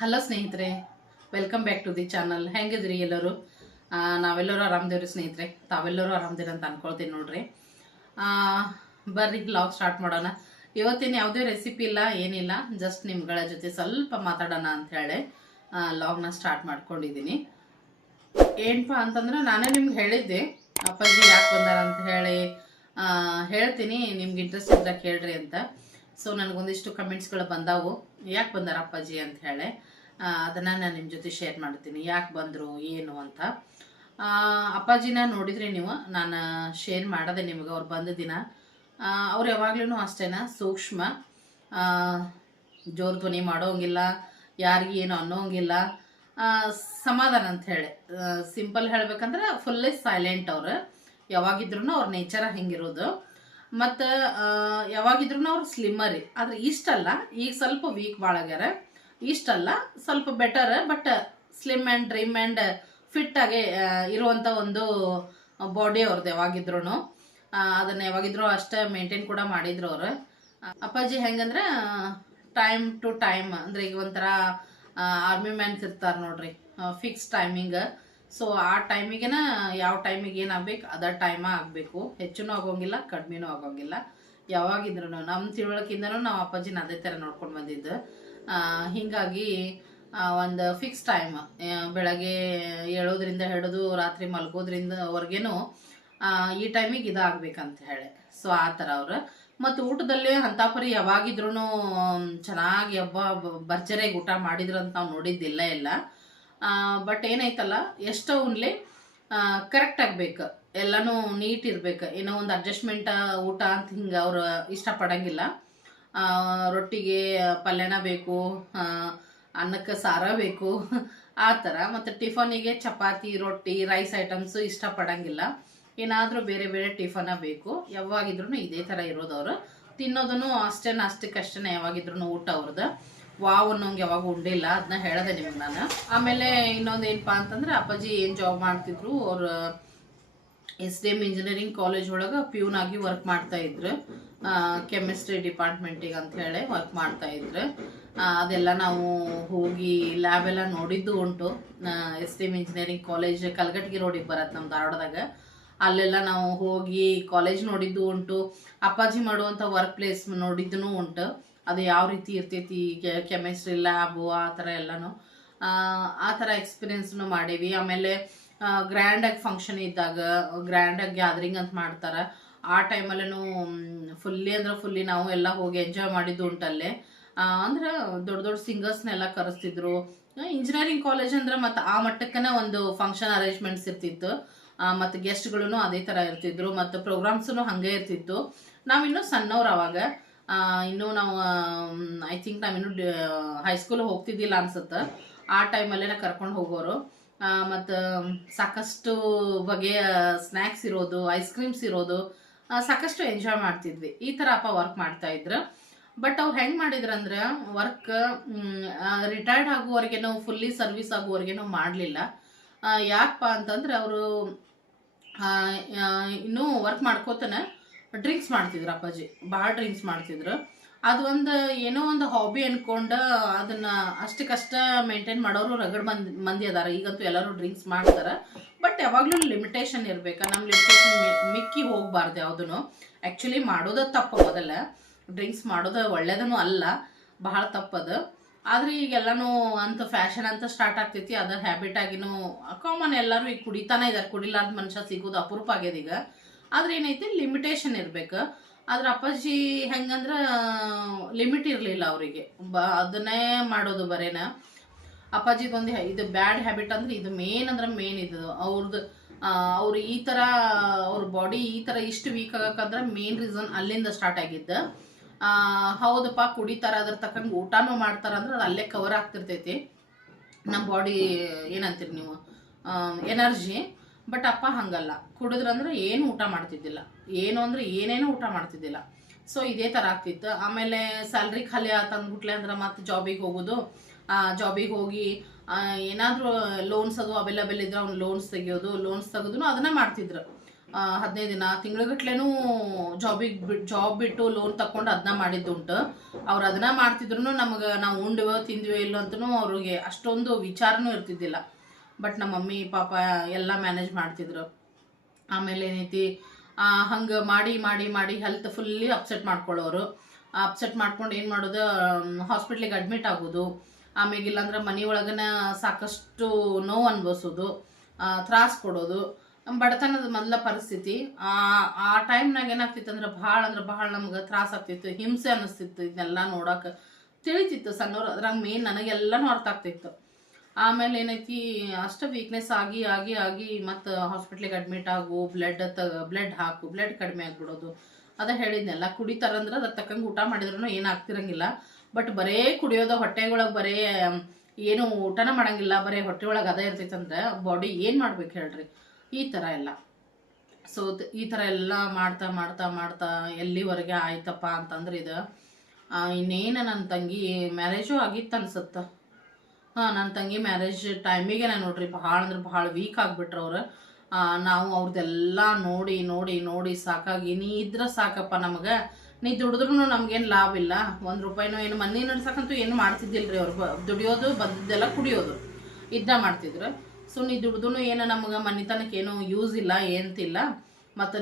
Hello ಸ್ನೇಹಿತರೆ welcome back to the channel ಹೆಂಗಿದ್ರಿ ಎಲ್ಲರೂ? ನಾವೆಲ್ಲರೂ ಆರಾಮದೇವ್ರಿ ಸ್ನೇಹಿತರೆ? ತಾವೆಲ್ಲರೂ ಆರಾಮದಿರಿ ಅಂತ ಅನ್ಕೊಳ್ತೀನಿ ನೋಡ್ರಿ. ಬರ್ರಿ ಲಾಗ್ ಸ್ಟಾರ್ಟ್ ಮಾಡೋಣ. ಇವತ್ತಿನ ಯಾವುದೇ ರೆಸಿಪಿ ಇಲ್ಲ, ಏನಿಲ್ಲ. ಜಸ್ಟ್ ನಿಮ್ಗಳ ಜೊತೆ ಸ್ವಲ್ಪ ಮಾತಾಡೋಣ ಅಂತ ಹೇಳಿ ಲಾಗ್ನ ಸ್ಟಾರ್ಟ್ ಮಾಡ್ಕೊಂಡಿದ್ದೀನಿ. ಏನಪ್ಪ ಅಂತಂದ್ರೆ, ನಾನೇ ನಿಮ್ಗೆ ಹೇಳಿದ್ದೆ. ಅಪ್ಪಾಜಿ ಯಾಕೆ ಬಂದಾರ ಅಂತ ಹೇಳಿ ಹೇಳ್ತೀನಿ. ನಿಮ್ಗೆ ಇಂಟ್ರೆಸ್ಟ್ ಇದ್ರೆ ಕೇಳ್ರಿ ಅಂತ. ಸೊ ನನಗೊಂದಿಷ್ಟು ಕಮೆಂಟ್ಸ್ಗಳು ಬಂದಾವು. ಯಾಕೆ ಬಂದಾರ ಅಪ್ಪಾಜಿ ಅಂತ ಹೇಳಿ. ಅದನ್ನು ನಾನು ನಿಮ್ಮ ಜೊತೆ ಶೇರ್ ಮಾಡ್ತೀನಿ. ಯಾಕೆ ಬಂದರು, ಏನು ಅಂತ. ಅಪ್ಪಾಜಿನ ನೋಡಿದರೆ ನೀವು, ನಾನು ಶೇರ್ ಮಾಡೋದೆ ನಿಮಗೆ ಅವ್ರು ಬಂದ ದಿನ. ಅವ್ರು ಯಾವಾಗ್ಲೂ ಅಷ್ಟೇನ, ಸೂಕ್ಷ್ಮ. ಜೋರ್ ಧ್ವನಿ ಮಾಡೋಂಗಿಲ್ಲ, ಯಾರಿಗೆ ಏನು ಅನ್ನೋಂಗಿಲ್ಲ. ಸಮಾಧಾನ ಅಂತ ಹೇಳಿ. ಸಿಂಪಲ್ ಹೇಳ್ಬೇಕಂದ್ರೆ ಫುಲ್ಲೇ ಸೈಲೆಂಟ್ ಅವರು. ಯಾವಾಗಿದ್ರು ಅವ್ರ ನೇಚರ ಹಿಂಗಿರೋದು. ಮತ್ತು ಯಾವಾಗಿದ್ರು ಅವ್ರು ಸ್ಲಿಮ್ಮರಿ ಆದ್ರೆ ಇಷ್ಟಲ್ಲ ಈಗ ಸ್ವಲ್ಪ ವೀಕ್ ಭಾಳ ಆಗ್ಯಾರ. ಇಷ್ಟಲ್ಲ ಸ್ವಲ್ಪ better but slim and trim and fit ಆಗಿ ಆ, ಇರುವಂಥ ಒಂದು ಬಾಡಿ ಅವ್ರದ್ದು ಯಾವಾಗಿದ್ರು ಅದನ್ನು ಯಾವಾಗಿದ್ರು ಅಷ್ಟೇ ಮೇಂಟೈನ್ ಕೂಡ ಮಾಡಿದ್ರು ಅವರು. ಅಪ್ಪಾಜಿ ಹೆಂಗಂದ್ರೆ ಟೈಮ್ ಟು ಟೈಮ್ ಅಂದ್ರೆ ಈಗ ಒಂಥರ ಆರ್ಮಿ ಮ್ಯಾನ್ಸ್ ಇರ್ತಾರೆ ನೋಡ್ರಿ ಫಿಕ್ಸ್ ಟೈಮಿಂಗ್ ಸೊ ಆ ಟೈಮಿಗೆನ ಯಾವ ಟೈಮಿಗೆ ಏನಾಗಬೇಕು, ಅದ ಟೈಮ ಆಗಬೇಕು. ಹೆಚ್ಚೂ ಆಗೋಂಗಿಲ್ಲ, ಕಡಿಮೆನೂ ಆಗೋಂಗಿಲ್ಲ. ಯಾವಾಗಿದ್ರು ನಮ್ಮ ತಿಳುವಳಿಕೆಯಿಂದನೂ ನಾವು ಅಪ್ಪಾಜಿನ ಅದೇ ಥರ ನೋಡ್ಕೊಂಡು ಬಂದಿದ್ದು. ಹೀಗಾಗಿ ಒಂದು ಫಿಕ್ಸ್ ಟೈಮ್ ಬೆಳಗ್ಗೆ ಏಳೋದ್ರಿಂದ ಹಿಡಿದು ರಾತ್ರಿ ಮಲಗೋದ್ರಿಂದ ವರ್ಗೇನು ಈ ಟೈಮಿಗೆ ಇದಾಗಬೇಕಂತ ಹೇಳಿ. ಸೊ ಆ ಥರ ಅವರು. ಮತ್ತು ಊಟದಲ್ಲಿ ಹಂತಾಪುರಿ ಯಾವಾಗಿದ್ರು ಚೆನ್ನಾಗಿ ಹಬ್ಬ ಭರ್ಜರಿಯಾಗಿ ಊಟ ಮಾಡಿದ್ರು ಅಂತ ನಾವು ನೋಡಿದ್ದಿಲ್ಲ ಇಲ್ಲ. ಬಟ್ ಏನೈತಲ್ಲ ಎಷ್ಟೋ ಉನ್ಲಿ ಕರೆಕ್ಟ್ ಆಗ್ಬೇಕು ಎಲ್ಲನೂ ನೀಟ್ ಇರ್ಬೇಕು. ಏನೋ ಒಂದು ಅಡ್ಜಸ್ಟ್ಮೆಂಟ್ ಊಟ ಅಂತ ಹಿಂಗೆ ಅವ್ರು ಇಷ್ಟಪಡಂಗಿಲ್ಲ. ರೊಟ್ಟಿಗೆ ಪಲ್ಯನ ಬೇಕು ಅನ್ನಕ್ಕೆ ಸಾರ ಬೇಕು, ಆ ಥರ. ಮತ್ತು ಟಿಫನಿಗೆ ಚಪಾತಿ, ರೊಟ್ಟಿ ರೈಸ್ ಐಟಮ್ಸು ಇಷ್ಟಪಡಂಗಿಲ್ಲ. ಏನಾದರೂ ಬೇರೆ ಬೇರೆ ಟಿಫನ ಬೇಕು. ಯಾವಾಗಿದ್ರು ಇದೇ ಥರ ಇರೋದವ್ರು ತಿನ್ನೋದನ್ನು ಅಷ್ಟೇನ ಅಷ್ಟಕ್ಕಷ್ಟೇ ಯಾವಾಗಿದ್ರು ಊಟ ಅವ್ರದ್ದು ವಾವ್ ಅನ್ನೋಂಗೆ ಯಾವಾಗ ಉಂಡಿಲ್ಲ ಅದನ್ನ ಹೇಳದೆ ನಿಮ್ಗೆ ನಾನು. ಆಮೇಲೆ ಇನ್ನೊಂದು ಏನಪ್ಪ ಅಂತಂದ್ರೆ, ಅಪ್ಪಾಜಿ ಏನು ಜಾಬ್ ಮಾಡ್ತಿದ್ರು, ಅವ್ರು S D M engineering college ಒಳಗೆ ಪ್ಯೂನ್ ಆಗಿ ವರ್ಕ್ ಮಾಡ್ತಾ ಇದ್ರು. ಕೆಮಿಸ್ಟ್ರಿ ಡಿಪಾರ್ಟ್ಮೆಂಟಿಗೆ ಅಂತ ಹೇಳಿ ವರ್ಕ್ ಮಾಡ್ತಾ ಇದ್ರು. ಅದೆಲ್ಲ ನಾವು ಹೋಗಿ ಲ್ಯಾಬ್ ಎಲ್ಲ ನೋಡಿದ್ದು ಉಂಟು. S D M engineering college ಕಲ್ಗಟ್ಟಿಗೆ ರೋಡಿಗೆ ಬರತ್ತೆ ನಮ್ಮ ಧಾರವಾಡದಾಗ. ಅಲ್ಲೆಲ್ಲ ನಾವು ಹೋಗಿ ಕಾಲೇಜ್ ನೋಡಿದ್ದು ಉಂಟು. ಅಪ್ಪಾಜಿ ಮಾಡುವಂಥ ವರ್ಕ್ ಪ್ಲೇಸ್ ನೋಡಿದ್ದು ಉಂಟು. ಅದು ಯಾವ ರೀತಿ ಇರ್ತೈತಿ ಕೆಮಿಸ್ಟ್ರಿ ಲ್ಯಾಬು ಆ ಥರ ಎಲ್ಲನೂ. ಆ, ಥರ ಎಕ್ಸ್ಪೀರಿಯನ್ಸ್ನು ಮಾಡೀವಿ. ಆಮೇಲೆ ಗ್ರ್ಯಾಂಡಾಗಿ ಫಂಕ್ಷನ್ ಇದ್ದಾಗ ಗ್ರ್ಯಾಂಡಾಗಿ ಗ್ಯಾದರಿಂಗ್ ಅಂತ ಮಾಡ್ತಾರೆ. ಆ ಟೈಮಲ್ಲೂ ಫುಲ್ಲಿ ಅಂದ್ರೆ ಫುಲ್ಲಿ ನಾವು ಎಲ್ಲ ಹೋಗಿ ಎಂಜಾಯ್ ಮಾಡಿದ್ದು ಉಂಟಲ್ಲೇ. ಅಂದ್ರೆ ದೊಡ್ಡ ದೊಡ್ಡ ಸಿಂಗರ್ಸ್ನೆಲ್ಲ ಕರೆಸ್ತಿದ್ರು. ಇಂಜಿನಿಯರಿಂಗ್ ಕಾಲೇಜ್ ಅಂದ್ರೆ ಮತ್ತು ಆ ಮಟ್ಟಕ್ಕನೇ ಒಂದು ಫಂಕ್ಷನ್ ಅರೇಂಜ್ಮೆಂಟ್ಸ್ ಇರ್ತಿತ್ತು. ಮತ್ತು ಗೆಸ್ಟ್ಗಳು ಅದೇ ಥರ ಇರ್ತಿದ್ರು. ಮತ್ತು ಪ್ರೋಗ್ರಾಮ್ಸೂ ಹಾಗೆ ಇರ್ತಿತ್ತು. ನಾವಿನ್ನೂ ಸಣ್ಣವ್ರು ಅವಾಗ. ಇನ್ನೂ ನಾವು ಐ ಥಿಂಕ್ ನಾವಿನ್ನೂ ಹೈಸ್ಕೂಲ್ ಹೋಗ್ತಿದ್ದಿಲ್ಲ ಅನ್ಸುತ್ತೆ. ಆ ಟೈಮಲ್ಲೇ ಕರ್ಕೊಂಡು ಹೋಗೋರು. ಮತ್ತು ಸಾಕಷ್ಟು ಬಗೆಯ ಸ್ನ್ಯಾಕ್ಸ್ ಇರೋದು ಐಸ್ ಕ್ರೀಮ್ಸ್ ಇರೋದು ಸಾಕಷ್ಟು ಎಂಜಾಯ್ ಮಾಡ್ತಿದ್ವಿ. ಈ ಥರ ಅಪ್ಪ ವರ್ಕ್ ಮಾಡ್ತಾ ಇದ್ರು. ಬಟ್ ಅವ್ರು ಹೆಂಗೆ ಮಾಡಿದ್ರಂದ್ರೆ ವರ್ಕ್ ರಿಟೈರ್ಡ್ ಆಗುವವರೆಗೇನು ಫುಲ್ಲಿ ಸರ್ವಿಸ್ ಆಗುವವರೆಗೇನು ಮಾಡಲಿಲ್ಲ. ಯಾಕಪ್ಪ ಅಂತಂದ್ರೆ ಅವರು ಇನ್ನೂ ವರ್ಕ್ ಮಾಡ್ಕೋತಾನೆ. ಡ್ರಿಂಕ್ಸ್ ಮಾಡ್ತಿದ್ರು ಅಪ್ಪಾಜಿ ಭಾಳ ಡ್ರಿಂಕ್ಸ್ ಮಾಡ್ತಿದ್ರು. ಅದು ಒಂದು ಏನೋ ಒಂದು ಹಾಬಿ ಅನ್ಕೊಂಡು ಅದನ್ನ ಅಷ್ಟಕ್ಕಷ್ಟ ಮೇಂಟೈನ್ ಮಾಡೋರು ರಗಡ್ ಮಂದಿ ಮಂದಿ ಅದಾರ. ಈಗಂತೂ ಎಲ್ಲರೂ ಡ್ರಿಂಕ್ಸ್ ಮಾಡ್ತಾರೆ. ಬಟ್ ಯಾವಾಗಲೂ ಲಿಮಿಟೇಷನ್ ಇರ್ಬೇಕು. ನಮ್ಮ ಲಿಮಿಟೇಷನ್ ಮಿಕ್ಕಿ ಹೋಗ್ಬಾರ್ದು ಯಾವುದೂ ಆ್ಯಕ್ಚುಲಿ ಮಾಡೋದ ತಪ್ಪು ಮೊದಲ. ಡ್ರಿಂಕ್ಸ್ ಮಾಡೋದು ಒಳ್ಳೇದೂ ಅಲ್ಲ. ಬಹಳ ತಪ್ಪದು. ಆದ್ರೆ ಈಗೆಲ್ಲನೂ ಅಂತ ಫ್ಯಾಷನ್ ಅಂತ ಸ್ಟಾರ್ಟ್ ಆಗ್ತೈತಿ. ಅದು ಹ್ಯಾಬಿಟ್ ಆಗಿನೂ ಕಾಮನ್ ಎಲ್ಲರೂ ಈಗ ಕುಡಿತಾನೆ ಇದಾರೆ. ಕುಡಿಲಾರ್ದ ಮನುಷ್ಯ ಸಿಗೋದು ಅಪರೂಪ ಆಗ್ಯದ ಈಗ. ಆದ್ರೆ ಏನೈತಿ ಲಿಮಿಟೇಷನ್ ಇರ್ಬೇಕು. ಆದ್ರೆ ಅಪ್ಪಾಜಿ ಹೆಂಗಂದ್ರ ಲಿಮಿಟ್ ಇರಲಿಲ್ಲ ಅವರಿಗೆ. ಬ, ಅದನ್ನೇ ಮಾಡೋದು ಬರೇನ. ಅಪ್ಪಾಜಿದೊಂದು ಇದು ಬ್ಯಾಡ್ ಹ್ಯಾಬಿಟ್ ಅಂದ್ರೆ ಇದು ಮೇನ್ ಅಂದ್ರೆ ಮೇನ್ ಇದು. ಅವ್ರದ್ದು ಅವ್ರು ಈ ಥರ ಅವ್ರ ಬಾಡಿ ಈ ಥರ ಇಷ್ಟು ವೀಕ್ ಆಗಕ್ಕಂದ್ರೆ ಮೇನ್ ರೀಸನ್ ಅಲ್ಲಿಂದ ಸ್ಟಾರ್ಟ್ ಆಗಿದ್ದು. ಹೌದಪ್ಪ, ಕುಡಿತಾರ, ಅದ್ರ ತಕ್ಕಂಗೆ ಊಟನೂ ಮಾಡ್ತಾರ ಅಂದ್ರೆ ಅದು ಅಲ್ಲೇ ಕವರ್ ಆಗ್ತಿರ್ತೈತಿ. ನಮ್ಮ ಬಾಡಿ ಏನಂತೀರಿ ನೀವು ಎನರ್ಜಿ ಬಟ್ ಅಪ್ಪ ಹಂಗಲ್ಲ. ಕುಡಿದ್ರಂದ್ರೆ ಏನು ಊಟ ಮಾಡ್ತಿದ್ದಿಲ್ಲ. ಏನು ಅಂದ್ರೆ ಏನೇನು ಊಟ ಮಾಡ್ತಿದ್ದಿಲ್ಲ. ಸೊ ಇದೇ ಥರ ಆಗ್ತಿತ್ತು. ಆಮೇಲೆ ಸ್ಯಾಲ್ರಿ ಖಾಲಿ ತಂದ್ಬಿಟ್ಲೆ ಅಂದ್ರೆ ಮತ್ತೆ ಜಾಬಿಗೆ ಹೋಗೋದು. ಜಾಬಿಗೆ ಹೋಗಿ ಏನಾದರೂ ಲೋನ್ಸ್ ಅದು ಅವೈಲೇಬಲ್ ಇದ್ರೆ ಅವ್ನು ಲೋನ್ಸ್ ತೆಗಿಯೋದು ಲೋನ್ಸ್ ತೆಗೆದು ಅದನ್ನ ಮಾಡ್ತಿದ್ರು. ಹದಿನೈದು ದಿನ, ತಿಂಗಳಗಟ್ಲೆನೂ ಜಾಬಿಗೆ ಬಿಟ್ಟು ಜಾಬ್ ಬಿಟ್ಟು ಲೋನ್ ತಕೊಂಡು ಅದನ್ನ ಮಾಡಿದ್ದುಂಟು. ಅವ್ರು ಅದನ್ನ ಮಾಡ್ತಿದ್ರು ನಮಗೆ ನಾವು ಉಂಡ್ವೋ, ತಿಂದ್ವೋ ಇಲ್ಲ ಅಂತನೂ ಅವ್ರಿಗೆ ಅಷ್ಟೊಂದು ವಿಚಾರನೂ ಇರ್ತಿದ್ದಿಲ್ಲ. ಬಟ್ ನಮ್ಮ ಮಮ್ಮಿ, ಪಾಪ ಎಲ್ಲ ಮ್ಯಾನೇಜ್ ಮಾಡ್ತಿದ್ರು. ಆಮೇಲೆ ಏನೈತಿ ಹಂಗೆ ಮಾಡಿ ಮಾಡಿ ಮಾಡಿ ಹೆಲ್ತ್ ಫುಲ್ಲಿ ಅಪ್ಸೆಟ್ ಮಾಡ್ಕೊಳ್ಳೋರು. ಅಪ್ಸೆಟ್ ಮಾಡ್ಕೊಂಡು ಏನು ಮಾಡೋದು ಹಾಸ್ಪಿಟ್ಲಿಗೆ ಅಡ್ಮಿಟ್ ಆಗೋದು. ಆಮೇಲೆ ಇಲ್ಲಾಂದ್ರೆ ಮನೆ ಒಳಗನ ಸಾಕಷ್ಟು ನೋವು ಅನ್ಭವಿಸೋದು. ತ್ರಾಸ್ ಕೊಡೋದು. ಬಡತನದ ಮೊದಲ ಪರಿಸ್ಥಿತಿ, ಆ ಆ ಟೈಮ್ನಾಗ ಏನಾಗ್ತಿತ್ತು ಅಂದ್ರೆ ಭಾಳ ಅಂದ್ರೆ ಭಾಳ ನಮ್ಗೆ ತ್ರಾಸ ಆಗ್ತಿತ್ತು, ಹಿಂಸೆ ಅನ್ನಿಸ್ತಿತ್ತು ಇದನ್ನೆಲ್ಲ ನೋಡೋಕೆ. ತಿಳಿತಿತ್ತು ಸಣ್ಣವ್ರು, ಅದ್ರಾಗ ಮೇನ್ ನನಗೆಲ್ಲನೂ ಅರ್ಥ ಆಗ್ತಿತ್ತು. ಆಮೇಲೆ ಏನೈತಿ, ಅಷ್ಟು ವೀಕ್ನೆಸ್ ಆಗಿ ಆಗಿ ಆಗಿ ಮತ್ತು ಹಾಸ್ಪಿಟ್ಲಿಗೆ ಅಡ್ಮಿಟ್ ಆಗು ಬ್ಲಡ್ ತ ಬ್ಲಡ್ ಹಾಕು ಬ್ಲಡ್ ಕಡಿಮೆ ಆಗಿಬಿಡೋದು. ಅದ ಹೇಳಿದ್ನೆಲ್ಲ ಕುಡಿತಾರಂದ್ರೆ ಅದ್ರ ತಕ್ಕಂಗೆ ಊಟ ಮಾಡಿದ್ರು ಏನು ಆಗ್ತಿರಂಗಿಲ್ಲ. ಬಟ್ ಬರೇ ಕುಡಿಯೋದು ಹೊಟ್ಟೆಗೊಳಗೆ ಬರೇ, ಏನು ಊಟನ ಮಾಡಂಗಿಲ್ಲ, ಬರೇ ಹೊಟ್ಟೆ ಒಳಗೆ ಅದ ಇರ್ತೈತಂದ್ರೆ ಬಾಡಿ ಏನು ಮಾಡ್ಬೇಕು ಹೇಳ್ರಿ? ಈ ಥರ ಎಲ್ಲ. ಸೊ ಈ ಥರ ಎಲ್ಲ ಮಾಡ್ತಾ ಮಾಡ್ತಾ ಮಾಡ್ತಾ ಎಲ್ಲಿವರೆಗೆ ಆಯ್ತಪ್ಪ ಅಂತಂದ್ರೆ ಇದು ಇನ್ನೇನು ನನ್ನ ತಂಗಿ ಮ್ಯಾರೇಜು ಆಗಿತ್ತು ಅನ್ಸುತ್ತೆ. ನನ್ನ ತಂಗಿ ಮ್ಯಾರೇಜ್ ಟೈಮಿಗೆ ನಾನು ನೋಡ್ರಿ ಭಾಳ ಅಂದ್ರೆ ಭಾಳ ವೀಕ್ ಆಗಿಬಿಟ್ರು ಅವ್ರು. ನಾವು ಅವ್ರದ್ದೆಲ್ಲ ನೋಡಿ ನೋಡಿ ನೋಡಿ ಸಾಕಾಗಿ ನೀ ಇದ್ರೆ ಸಾಕಪ್ಪ ನಮಗೆ. ನೀ ದುಡಿದ್ರೂ ನಮ್ಗೇನು ಲಾಭ ಇಲ್ಲ. ಒಂದು ರೂಪಾಯಿನೂ ಏನು ಮನೆ ನಡ್ಸಕ್ಕಂತೂ ಏನು ಮಾಡ್ತಿದ್ದಿಲ್ರಿ ಅವ್ರು. ಬ- ದುಡಿಯೋದು ಬದ್ದೆಲ್ಲ ಕುಡಿಯೋದು. ಇದ್ದ ಮಾಡ್ತಿದ್ರು. ಸೊ ನೀ ದುಡ್ದು ಏನು ನಮಗೆ ಮನಿತನಕ್ಕೆ ಏನೂ ಯೂಸ್ ಇಲ್ಲ ಏನಂತಿಲ್ಲ ಮತ್ತು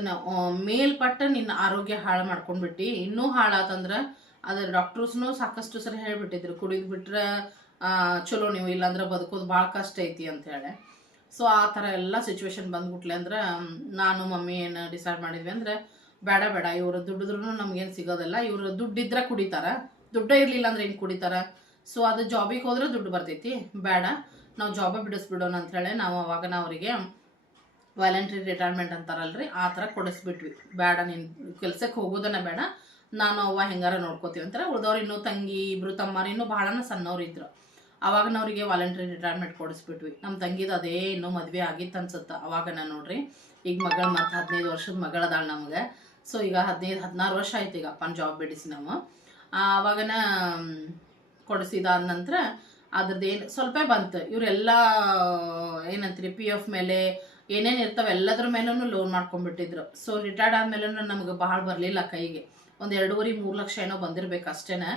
ಮೇಲ್ಪಟ್ಟ ನಿನ್ನ ಆರೋಗ್ಯ ಹಾಳು ಮಾಡ್ಕೊಂಡ್ಬಿಟ್ಟು. ಇನ್ನೂ ಹಾಳಾತಂದ್ರೆ ಅದ್ರ ಡಾಕ್ಟರ್ಸ್ನು ಸಾಕಷ್ಟು ಸರಿ ಹೇಳಿಬಿಟ್ಟಿದ್ರು. ಕುಡಿದು ಬಿಟ್ರೆ ಆ, ಚಲೋ ನೀವು ಇಲ್ಲಾಂದ್ರೆ ಬದುಕೋದು ಭಾಳ ಕಷ್ಟ ಐತಿ ಅಂತ ಹೇಳಿ. ಸೊ ಆ ಥರ ಎಲ್ಲ ಸಿಚುವೇಶನ್ ಬಂದ್ಬಿಟ್ಲೆ ಅಂದ್ರೆ ನಾನು, ಮಮ್ಮಿ ಏನು ಡಿಸೈಡ್ ಮಾಡಿದ್ವಿ ಅಂದ್ರೆ, ಬೇಡ ಬೇಡ, ಇವರು ದುಡ್ಡಿದ್ರೂ ನಮ್ಗೇನು ಸಿಗೋದಿಲ್ಲ. ಇವರು ದುಡ್ಡಿದ್ರೆ ಕುಡಿತಾರೆ. ದುಡ್ಡೇ ಇರಲಿಲ್ಲ ಅಂದ್ರೆ ಏನು ಕುಡಿತಾರೆ? ಸೊ ಅದು ಜಾಬಿಗೆ ಹೋದ್ರೆ ದುಡ್ಡು ಬರ್ತೈತಿ. ಬೇಡ, ನಾವು ಜಾಬೇ ಬಿಡಿಸ್ಬಿಡೋಣ ಅಂತ ಹೇಳಿ ನಾವು ಅವಾಗ ಅವರಿಗೆ ವಾಲಂಟ್ರಿ ರಿಟೈರ್ಮೆಂಟ್ ಅಂತಾರಲ್ರಿ, ಆ ಥರ ಕೊಡಿಸ್ಬಿಟ್ವಿ. ಬೇಡ, ನೀನು ಕೆಲ್ಸಕ್ಕೆ ಹೋಗೋದನ್ನ ಬೇಡ. ನಾನು ಅವ್ವ ಹೆಂಗಾರ ನೋಡ್ಕೋತೀವಿ ಅಂತಾರೆ. ಉಳ್ದವ್ರು ಇನ್ನೂ ತಂಗಿ, ಇಬ್ರು ತಮ್ಮರು, ಇನ್ನೂ ಭಾಳನ ಸಣ್ಣವ್ರು ಇದ್ರು. ಅವಾಗನವ್ರಿಗೆ ವಾಲಂಟ್ರಿ ರಿಟೈರ್ಮೆಂಟ್ ಕೊಡಿಸ್ಬಿಟ್ವಿ. ನಮ್ಮ ತಂಗಿದು ಅದೇ ಇನ್ನೂ ಮದುವೆ ಆಗಿತ್ತು ಅನ್ಸುತ್ತೆ ಅವಾಗನ ನೋಡ್ರಿ. ಈಗ ಮಗಳು ಮತ್ತು ಹದಿನೈದು ವರ್ಷದ ಮಗಳದಾಳ ನಮಗೆ. ಸೊ ಈಗ ಹದಿನೈದು ಹದಿನಾರು ವರ್ಷ ಆಯ್ತು ಈಗ ಅಪ್ಪನ ಜಾಬ್ ಬಿಡಿಸಿ ನಾವು. ಆ, ಅವಾಗನ ಮ್, ಕೊಡಿಸಿದಾದ ನಂತರ ಅದ್ರದ್ದು ಏನು ಸ್ವಲ್ಪ ಬಂತು. ಇವರೆಲ್ಲ ಏನಂತೀರಿ ಪಿ ಎಫ್ ಮೇಲೆ ಏನೇನು ಇರ್ತಾವೆ ಎಲ್ಲದ್ರ ಮೇಲೂ ಲೋನ್ ಮಾಡ್ಕೊಂಡ್ಬಿಟ್ಟಿದ್ರು. ಸೊ ರಿಟೈರ್ಡ್ ಆದ್ಮೇಲೆ ನಮಗೆ ಭಾಳ ಬರಲಿಲ್ಲ ಕೈಗೆ. ಒಂದು ಎರಡೂವರೆ ಮೂರು ಲಕ್ಷ ಏನೋ ಬಂದಿರ್ಬೇಕು ಅಷ್ಟೇನೆ.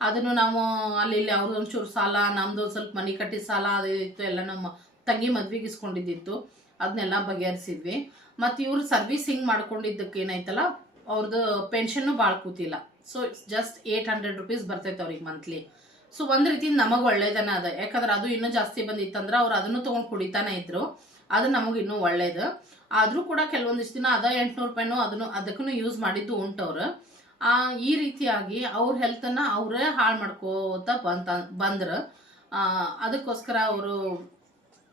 ಅದನ್ನು ನಾವು ಅಲ್ಲಿ ಇಲ್ಲಿ ಅವ್ರದ್ದು ಒಂಚೂರು ಸಾಲ, ನಮ್ದು ಒಂದು ಸ್ವಲ್ಪ ಮನೆ ಕಟ್ಟಿ ಸಾಲ, ಅದು ಇತ್ತು ಎಲ್ಲ ನಮ್ಮ ತಂಗಿ ಮದ್ವೆಗೆ ಇಸ್ಕೊಂಡಿದ್ದಿತ್ತು ಅದನ್ನೆಲ್ಲ ಬಗೆಹರಿಸಿದ್ವಿ. ಮತ್ತು ಇವರು ಸರ್ವಿಸ್ ಹಿಂಗೆ ಮಾಡ್ಕೊಂಡಿದ್ದಕ್ಕೆ ಏನಾಯ್ತಲ್ಲ ಅವ್ರದ್ದು ಪೆನ್ಷನ್ನು ಭಾಳ ಕೂತಿಲ್ಲ. So just eight hundred rupees ಬರ್ತೈತೆ ಅವ್ರಿಗೆ ಮಂತ್ಲಿ ಸೊ ಒಂದು ರೀತಿ ನಮಗೆ ಒಳ್ಳೇದನ ಅದ. ಯಾಕಂದ್ರೆ ಅದು ಇನ್ನೂ ಜಾಸ್ತಿ ಬಂದಿತ್ತಂದ್ರೆ ಅವ್ರು ಅದನ್ನು ತೊಗೊಂಡು ಕುಡಿತಾನೆ ಇದ್ರು. ಅದು ನಮಗೆ ಇನ್ನೂ ಒಳ್ಳೇದು. ಆದರೂ ಕೂಡ ಕೆಲವೊಂದಿಷ್ಟು ದಿನ ಅದ ಎಂಟುನೂರು ರೂಪಾಯಿನೂ ಅದನ್ನು ಅದಕ್ಕೂ ಯೂಸ್ ಮಾಡಿದ್ದು ಉಂಟು ಅವ್ರು ಈ ರೀತಿಯಾಗಿ ಅವ್ರ ಹೆಲ್ತನ್ನು ಅವರೇ ಹಾಳು ಮಾಡ್ಕೋತ ಬಂತ, ಬಂದ್ರೆ ಅದಕ್ಕೋಸ್ಕರ ಅವರು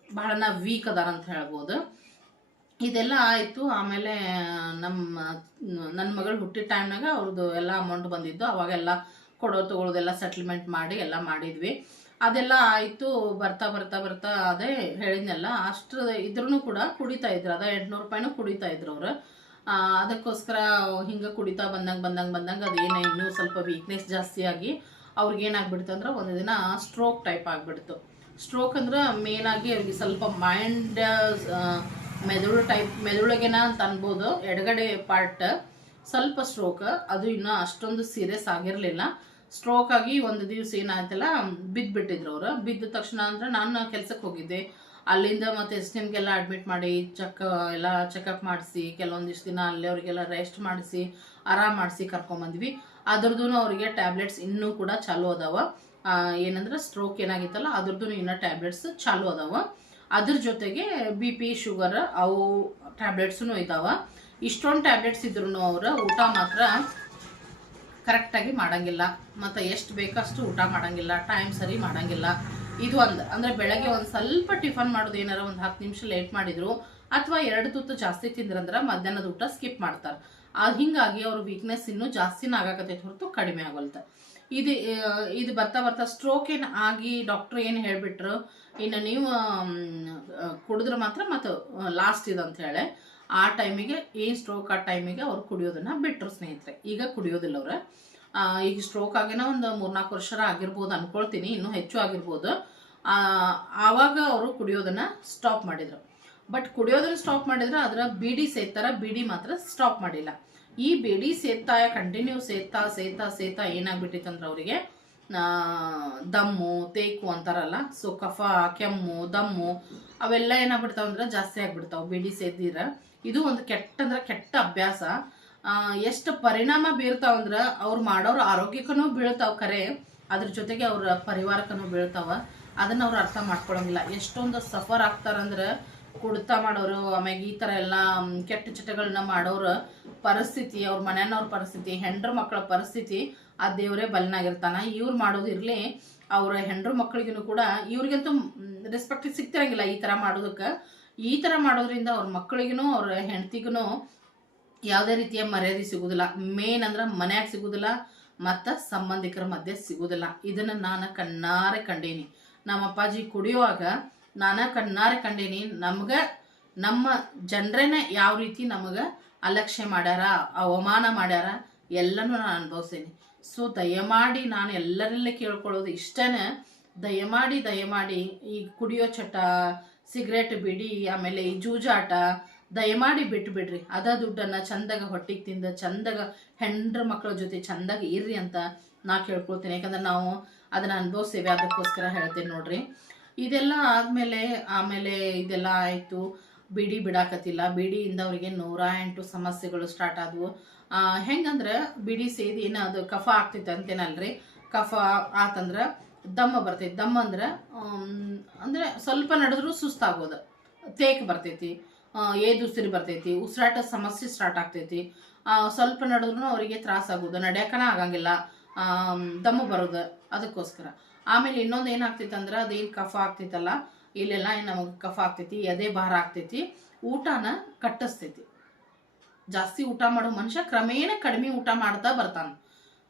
ಬಹಳನ ವೀಕ್ ಅದಾರ ಅಂತ ಹೇಳ್ಬೋದು. ಇದೆಲ್ಲ ಆಯಿತು, ಆಮೇಲೆ ನಮ್ಮ ನನ್ನ ಮಗಳು ಹುಟ್ಟಿದ ಟೈಮ್ನಾಗ ಅವ್ರದ್ದು ಎಲ್ಲ ಅಮೌಂಟ್ ಬಂದಿದ್ದು, ಅವಾಗೆಲ್ಲ ಕೊಡೋ ತಗೊಳ್ಳೋದೆಲ್ಲ ಸೆಟ್ಲ್ಮೆಂಟ್ ಮಾಡಿ ಎಲ್ಲ ಮಾಡಿದ್ವಿ. ಅದೆಲ್ಲ ಆಯಿತು, ಬರ್ತಾ ಬರ್ತಾ ಬರ್ತಾ ಅದೇ ಹೇಳಿದ್ನೆಲ್ಲ ಅಷ್ಟು ಇದ್ರೂ ಕೂಡ ಕುಡಿತಾ ಇದ್ರು, ಅದ ಎಂಟುನೂರು ರೂಪಾಯಿನೂ ಕುಡಿತಾ ಇದ್ರು ಅವರು. ಅದಕ್ಕೋಸ್ಕರ ಹಿಂಗೆ ಕುಡಿತಾ ಬಂದಂಗೆ ಬಂದಂಗೆ ಬಂದಂಗೆ ಅದೇನು ಇನ್ನೂ ಸ್ವಲ್ಪ ವೀಕ್ನೆಸ್ ಜಾಸ್ತಿ ಆಗಿ ಅವ್ರಿಗೆ ಏನಾಗ್ಬಿಡ್ತು ಅಂದ್ರೆ ಒಂದು ದಿನ ಸ್ಟ್ರೋಕ್ ಟೈಪ್ ಆಗಿಬಿಡ್ತು. ಸ್ಟ್ರೋಕ್ ಅಂದ್ರೆ ಮೇನ್ ಆಗಿ ಅವ್ರಿಗೆ ಸ್ವಲ್ಪ ಮೈಂಡ್ ಮೆದುಳು ಟೈಪ್ ಮೆದುಳಿಗೆನ ಅಂತ ಅನ್ಬೋದು, ಎಡಗಡೆ ಪಾರ್ಟ್ ಸ್ವಲ್ಪ ಸ್ಟ್ರೋಕ್ ಅದು ಇನ್ನೂ ಅಷ್ಟೊಂದು ಸೀರಿಯಸ್ ಆಗಿರಲಿಲ್ಲ. ಸ್ಟ್ರೋಕ್ ಆಗಿ ಒಂದು ದಿವಸ ಏನಾಯ್ತಲ್ಲ ಬಿದ್ದುಬಿಟ್ಟಿದ್ರು ಅವರು. ಬಿದ್ದ ತಕ್ಷಣ ಅಂದ್ರೆ ನಾನು ಕೆಲ್ಸಕ್ಕೆ ಹೋಗಿದ್ದೆ. ಅಲ್ಲಿಂದ ಮತ್ತೆ ಎಸ್ ನಿಮ್ಗೆಲ್ಲ ಅಡ್ಮಿಟ್ ಮಾಡಿ ಚೆಕ್ ಎಲ್ಲ ಚೆಕಪ್ ಮಾಡಿಸಿ, ಕೆಲವೊಂದಿಷ್ಟು ದಿನ ಅಲ್ಲಿ ಅವರಿಗೆಲ್ಲ ರೆಸ್ಟ್ ಮಾಡಿಸಿ, ಆರಾಮ್ ಮಾಡಿಸಿ ಕರ್ಕೊಂಬಂದ್ವಿ. ಅದ್ರದ್ದು ಅವರಿಗೆ ಟ್ಯಾಬ್ಲೆಟ್ಸ್ ಇನ್ನೂ ಕೂಡ ಚಾಲು ಅದಾವ. ಏನಂದ್ರೆ ಸ್ಟ್ರೋಕ್ ಏನಾಗಿತ್ತಲ್ಲ ಅದ್ರದ್ದು ಇನ್ನೂ ಟ್ಯಾಬ್ಲೆಟ್ಸ್ ಚಾಲು ಅದಾವ. ಅದ್ರ ಜೊತೆಗೆ ಬಿ ಪಿ ಶುಗರ್ ಅವು ಟ್ಯಾಬ್ಲೆಟ್ಸೂ ಇದಾವ. ಇಷ್ಟೊಂದು ಟ್ಯಾಬ್ಲೆಟ್ಸ್ ಇದ್ರೂ ಅವರ ಊಟ ಮಾತ್ರ ಕರೆಕ್ಟಾಗಿ ಮಾಡಂಗಿಲ್ಲ. ಮತ್ತು ಎಷ್ಟು ಬೇಕಷ್ಟು ಊಟ ಮಾಡಂಗಿಲ್ಲ ಟೈಮ್ ಸರಿ ಮಾಡಂಗಿಲ್ಲ. ಇದು ಒಂದು ಅಂದರೆ ಬೆಳಗ್ಗೆ ಒಂದು ಸ್ವಲ್ಪ ಟಿಫನ್ ಮಾಡೋದು ಏನಾರ ಒಂದು ಹತ್ತು ನಿಮಿಷ ಲೇಟ್ ಮಾಡಿದ್ರು, ಅಥವಾ ಎರಡು ತುತ್ತು ಜಾಸ್ತಿ ತಿಂದ್ರಂದ್ರೆ ಮಧ್ಯಾಹ್ನದ ಊಟ ಸ್ಕಿಪ್ ಮಾಡ್ತಾರೆ. ಹಿಂಗಾಗಿ ಅವ್ರ ವೀಕ್ನೆಸ್ ಇನ್ನೂ ಜಾಸ್ತಿನ ಆಗಾಕತ್ತೈತೆ ಹೊರತು ಕಡಿಮೆ ಆಗೋಲ್ತ. ಇದು ಇದು ಬರ್ತಾ ಬರ್ತಾ ಸ್ಟ್ರೋಕ್ ಏನು ಆಗಿ ಡಾಕ್ಟ್ರ್ ಏನು ಹೇಳಿಬಿಟ್ರು, ಇನ್ನು ನೀವು ಕುಡಿದ್ರೆ ಮಾತ್ರ ಮತ್ತು ಲಾಸ್ಟ್ ಇದು ಅಂತ ಹೇಳಿ, ಆ ಟೈಮಿಗೆ ಏನು ಸ್ಟ್ರೋಕ್ ಆ ಟೈಮಿಗೆ ಅವ್ರು ಕುಡಿಯೋದನ್ನ ಬಿಟ್ಟರು ಸ್ನೇಹಿತರೆ. ಈಗ ಕುಡಿಯೋದಿಲ್ಲ ಅವ್ರು. ಈಗ ಸ್ಟ್ರೋಕ್ ಆಗಿನ ಒಂದು ಮೂರ್ನಾಲ್ಕು ವರ್ಷ ಆಗಿರ್ಬೋದು ಅನ್ಕೊಳ್ತೀನಿ, ಇನ್ನೂ ಹೆಚ್ಚು ಆಗಿರ್ಬೋದು. ಆವಾಗ ಅವರು ಕುಡಿಯೋದನ್ನ ಸ್ಟಾಪ್ ಮಾಡಿದ್ರು. ಬಟ್ ಕುಡಿಯೋದನ್ನ ಸ್ಟಾಪ್ ಮಾಡಿದ್ರೆ ಅದರ ಬಿಡಿ ಸೇತಾರ ಬಿಡಿ ಮಾತ್ರ ಸ್ಟಾಪ್ ಮಾಡಿಲ್ಲ. ಈ ಬಿಡಿ ಸೇತಾಯ ಕಂಟಿನ್ಯೂ ಸೇತಾ ಸೇತಾ ಸೇತಾ ಏನಾಗ್ಬಿಟ್ಟಿತ್ತಂದ್ರೆ ಅವರಿಗೆ ದಮ್ಮು, ತೇಕು ಅಂತಾರಲ್ಲ, ಸೊ ಕಫ, ಕೆಮ್ಮು, ದಮ್ಮು, ಅವೆಲ್ಲ ಏನಾಗ್ಬಿಡ್ತಾವಂದ್ರೆ ಜಾಸ್ತಿ ಆಗ್ಬಿಡ್ತಾವ, ಬಿಡಿ ಸೇದಿರ ಇದು ಒಂದು ಕೆಟ್ಟ ಅಂದ್ರೆ ಕೆಟ್ಟ ಅಭ್ಯಾಸ. ಎಷ್ಟು ಪರಿಣಾಮ ಬೀರ್ತಾವ ಅಂದ್ರೆ ಅವ್ರು ಮಾಡೋರ್ ಆರೋಗ್ಯಕ್ಕೂ ಬೀಳ್ತಾವ ಕರೆ ಅದ್ರ ಜೊತೆಗೆ ಅವ್ರ ಪರಿವಾರಕ್ಕೂ ಬೀಳ್ತಾವ. ಅದನ್ನ ಅವ್ರು ಅರ್ಥ ಮಾಡ್ಕೊಳಂಗಿಲ್ಲ. ಎಷ್ಟೊಂದು ಸಫರ್ ಆಗ್ತಾರಂದ್ರ ಕುಡ್ತಾ ಮಾಡೋರು, ಆಮ್ಯಾಗ ಈ ಥರ ಎಲ್ಲ ಕೆಟ್ಟ ಚಟಗಳನ್ನ ಮಾಡೋರ ಪರಿಸ್ಥಿತಿ, ಅವ್ರ ಮನೆಯವ್ರ ಪರಿಸ್ಥಿತಿ, ಹೆಂಡ್ರ ಮಕ್ಕಳ ಪರಿಸ್ಥಿತಿ, ಆ ದೇವರೇ ಬಲನಾಗಿರ್ತಾನ ಇವ್ರು ಮಾಡೋದಿರ್ಲಿ ಅವ್ರ ಹೆಂಡ್ರ ಮಕ್ಕಳಿಗೂ ಕೂಡ ಇವ್ರಿಗಂತೂ ರೆಸ್ಪೆಕ್ಟ್ ಸಿಗ್ತಿರಂಗಿಲ್ಲ ಈ ಥರ ಮಾಡೋದಕ್ಕೆ. ಈ ಥರ ಮಾಡೋದ್ರಿಂದ ಅವ್ರ ಮಕ್ಕಳಿಗೂ ಅವ್ರ ಹೆಂಡತಿಗೂ ಯಾವುದೇ ರೀತಿಯ ಮರ್ಯಾದೆ ಸಿಗುವುದಿಲ್ಲ ಮೇನ್ ಅಂದ್ರೆ ಮನ್ಯಾಗ ಸಿಗೋದಿಲ್ಲ ಮತ್ತು ಸಂಬಂಧಿಕರ ಮಧ್ಯೆ ಸಿಗುವುದಿಲ್ಲ ಇದನ್ನು ನಾನು ಕಣ್ಣಾರೆ ಕಂಡೇನಿ. ನಮ್ಮ ಅಪ್ಪಾಜಿ ಕುಡಿಯುವಾಗ ನಾನು ಕಣ್ಣಾರೆ ಕಂಡೇನಿ. ನಮ್ಗೆ ನಮ್ಮ ಜನರೇನೆ ಯಾವ ರೀತಿ ನಮಗೆ ಅಲಕ್ಷ್ಯ ಮಾಡ್ಯಾರ, ಅವಮಾನ ಮಾಡ್ಯಾರ ಎಲ್ಲನೂ ನಾನು ಅನುಭವಿಸೀನಿ. ಸೊ ದಯಮಾಡಿ ನಾನು ಎಲ್ಲರಲ್ಲೇ ಕೇಳ್ಕೊಳ್ಳೋದು ಇಷ್ಟನೇ ದಯಮಾಡಿ ದಯಮಾಡಿ ಈ ಕುಡಿಯೋ ಚಟ, ಸಿಗರೇಟ್ ಬಿಡಿ, ಆಮೇಲೆ ಈ ಜೂಜಾಟ ದಯಮಾಡಿ ಬಿಟ್ಟು ಬಿಡ್ರಿ ಅದ ದುಡ್ಡನ್ನ ಚಂದಾಗ ಹೊಟ್ಟಿಗೆ ತಿಂದ, ಚಂದಾಗ ಹೆಂಡ್ರ ಮಕ್ಕಳ ಜೊತೆ ಚಂದಾಗ ಇರ್ರಿ ಅಂತ ನಾ ಕೇಳ್ಕೊಳ್ತೀನಿ. ಯಾಕಂದ್ರೆ ನಾವು ಅದನ್ನ ಅನುಭವಿಸ್ತೇವೆ ಅದಕ್ಕೋಸ್ಕರ ಹೇಳ್ತೀನಿ ನೋಡ್ರಿ. ಇದೆಲ್ಲ ಆದಮೇಲೆ, ಆಮೇಲೆ ಇದೆಲ್ಲ ಆಯಿತು. ಬಿಡಿ ಬಿಡಾಕತ್ತಿಲ್ಲ. ಬಿಡಿಯಿಂದ ಅವರಿಗೆ ನೂರ ಎಂಟು ಸಮಸ್ಯೆಗಳು ಸ್ಟಾರ್ಟ್ ಆದವು. ಹೆಂಗಂದ್ರೆ ಬಿಡಿ ಸೇದಿ ಏನ ಅದು ಕಫ ಆಗ್ತಿತ್ತು ಅಂತೇನಲ್ರಿ? ಕಫ ಆತಂದ್ರೆ ದಮ್ಮ ಬರ್ತೈತಿ. ದಮ್ಮ ಅಂದ್ರೆ ಅಂದ್ರೆ ಸ್ವಲ್ಪ ನಡೆದ್ರೂ ಸುಸ್ತಾಗೋದು. ತೇಕ್ ಬರ್ತೈತಿ. ಆ, ಏದು ಉಸಿರು ಬರ್ತೈತಿ ಉಸಿರಾಟ ಸಮಸ್ಯೆ ಸ್ಟಾರ್ಟ್ ಆಗ್ತೈತಿ. ಸ್ವಲ್ಪ ನಡೆದ್ರೂ ಅವರಿಗೆ ತ್ರಾಸ ಆಗೋದು ನಡೆಯಕನ ಆಗಂಗಿಲ್ಲ. ದಮ್ಮು ಬರೋದು ಅದಕ್ಕೋಸ್ಕರ. ಆಮೇಲೆ ಇನ್ನೊಂದು ಏನಾಗ್ತೈತೆ ಅಂದ್ರೆ ಅದೇನು ಕಫ ಆಗ್ತೈತಲ್ಲ ಇಲ್ಲೆಲ್ಲ ನಮಗೆ ಕಫ ಆಗ್ತೈತಿ ಎದೆ ಭಾರ ಆಗ್ತೈತಿ ಊಟನ ಕಟ್ಟಿಸ್ತೈತಿ. ಜಾಸ್ತಿ ಊಟ ಮಾಡೋ ಮನುಷ್ಯ ಕ್ರಮೇಣ ಕಡಿಮೆ ಊಟ ಮಾಡ್ತಾ ಬರ್ತಾನೆ.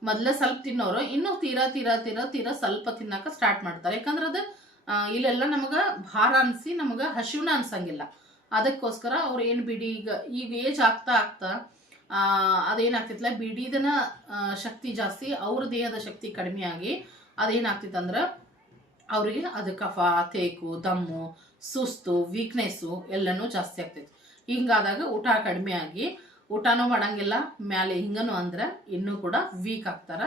ಮೊದಲೇ ಸ್ವಲ್ಪ ತಿನ್ನೋರು ಇನ್ನೂ ತೀರಾ ತೀರಾ ತೀರಾ ತೀರಾ ಸ್ವಲ್ಪ ತಿನ್ನಕ್ಕೆ ಸ್ಟಾರ್ಟ್ ಮಾಡ್ತಾರೆ. ಯಾಕಂದ್ರೆ ಅದು ಇಲ್ಲೆಲ್ಲ ನಮಗೆ ಭಾರ ಅನಿಸಿ ನಮಗೆ ಹಸಿವನ ಅನ್ಸಂಗಿಲ್ಲ. ಅದಕ್ಕೋಸ್ಕರ ಅವ್ರು ಏನು ಬಿಡಿ, ಈಗ ಈಗ ಏಜ್ ಆಗ್ತಾ ಆಗ್ತಾ ಅದೇನಾಗ್ತಿತ್ತಲ್ಲ, ಬಿಡಿದನ ಶಕ್ತಿ ಜಾಸ್ತಿ, ಅವ್ರ ದೇಹದ ಶಕ್ತಿ ಕಡಿಮೆ ಆಗಿ ಅದೇನಾಗ್ತಿತ್ತಂದ್ರೆ ಅವರಿಗೆ ಅದು ಕಫ, ತೇಕು, ದಮ್ಮು, ಸುಸ್ತು ವೀಕ್ನೆಸ್ಸು ಎಲ್ಲನೂ ಜಾಸ್ತಿ ಆಗ್ತೈತಿ ಹಿಂಗಾದಾಗ ಊಟ ಕಡಿಮೆ ಆಗಿ, ಊಟನೂ ಮಾಡಂಗಿಲ್ಲ, ಮ್ಯಾಲೆ ಹಿಂಗನು ಅಂದ್ರೆ ಇನ್ನೂ ಕೂಡ ವೀಕ್ ಆಗ್ತಾರ.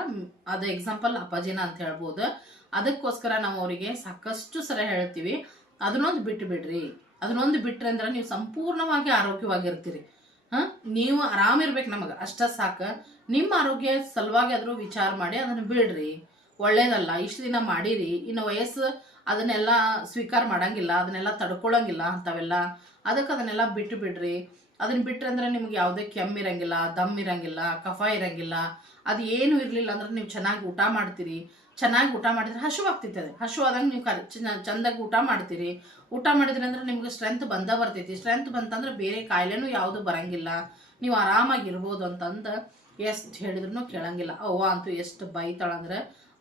ಅದು ಎಕ್ಸಾಂಪಲ್ ಅಪ್ಪಾಜಿನ ಅಂತ ಹೇಳ್ಬೋದು. ಅದಕ್ಕೋಸ್ಕರ ನಾವು ಅವರಿಗೆ ಸಾಕಷ್ಟು ಸಲ ಹೇಳ್ತೀವಿ. ಅದನ್ನೊಂದು ಬಿಟ್ಟು ಬಿಡ್ರಿ ಅದನ್ನೊಂದು ಬಿಟ್ರೆ ಅಂದ್ರೆ ನೀವು ಸಂಪೂರ್ಣವಾಗಿ ಆರೋಗ್ಯವಾಗಿರ್ತೀರಿ. ಹಾಂ? ನೀವು ಆರಾಮಿರ್ಬೇಕು ನಮಗೆ. ಅಷ್ಟ ಸಾಕು. ನಿಮ್ಮ ಆರೋಗ್ಯ ಸಲುವಾಗಿ ಆದರೂ ವಿಚಾರ ಮಾಡಿ ಅದನ್ನು ಬಿಡ್ರಿ. ಒಳ್ಳೇದಲ್ಲ. ಇಷ್ಟು ದಿನ ಮಾಡಿರಿ. ಇನ್ನು ವಯಸ್ಸು ಅದನ್ನೆಲ್ಲ ಸ್ವೀಕಾರ ಮಾಡಂಗಿಲ್ಲ. ಅದನ್ನೆಲ್ಲ ತಡ್ಕೊಳ್ಳೋಂಗಿಲ್ಲ ಅಂಥವೆಲ್ಲ. ಅದಕ್ಕೆ ಅದನ್ನೆಲ್ಲ ಬಿಟ್ಟು ಬಿಡ್ರಿ. ಅದನ್ನ ಬಿಟ್ರೆ ಅಂದ್ರೆ ನಿಮ್ಗೆ ಯಾವುದೇ ಕೆಮ್ಮು ಇರಂಗಿಲ್ಲ, ದಮ್ ಇರಂಗಿಲ್ಲ, ಕಫ ಇರಂಗಿಲ್ಲ. ಅದು ಏನು ಇರಲಿಲ್ಲ ಅಂದ್ರೆ ನೀವು ಚೆನ್ನಾಗಿ ಊಟ ಮಾಡ್ತೀರಿ. ಚೆನ್ನಾಗಿ ಊಟ ಮಾಡಿದ್ರೆ ಹಸುವಾಗ್ತೈತೆ ಅದು. ಹಶುವಾದಾಗ ನೀವು ಕರ್ ಚಂದಾಗಿ ಊಟ ಮಾಡ್ತೀರಿ. ಊಟ ಮಾಡಿದ್ರಿ ಅಂದ್ರೆ ನಿಮ್ಗೆ ಸ್ಟ್ರೆಂತ್ ಬಂದ ಬರ್ತೈತಿ. ಸ್ಟ್ರೆಂತ್ ಬಂತಂದ್ರೆ ಬೇರೆ ಕಾಯಿಲೆನೂ ಯಾವುದು ಬರಂಗಿಲ್ಲ. ನೀವು ಆರಾಮಾಗಿರ್ಬೋದು ಅಂತಂದು ಎಷ್ಟು ಹೇಳಿದ್ರು ಕೇಳಂಗಿಲ್ಲ. ಅವ್ವ ಅಂತೂ ಎಷ್ಟು ಬೈತಾಳಂದ್ರೆ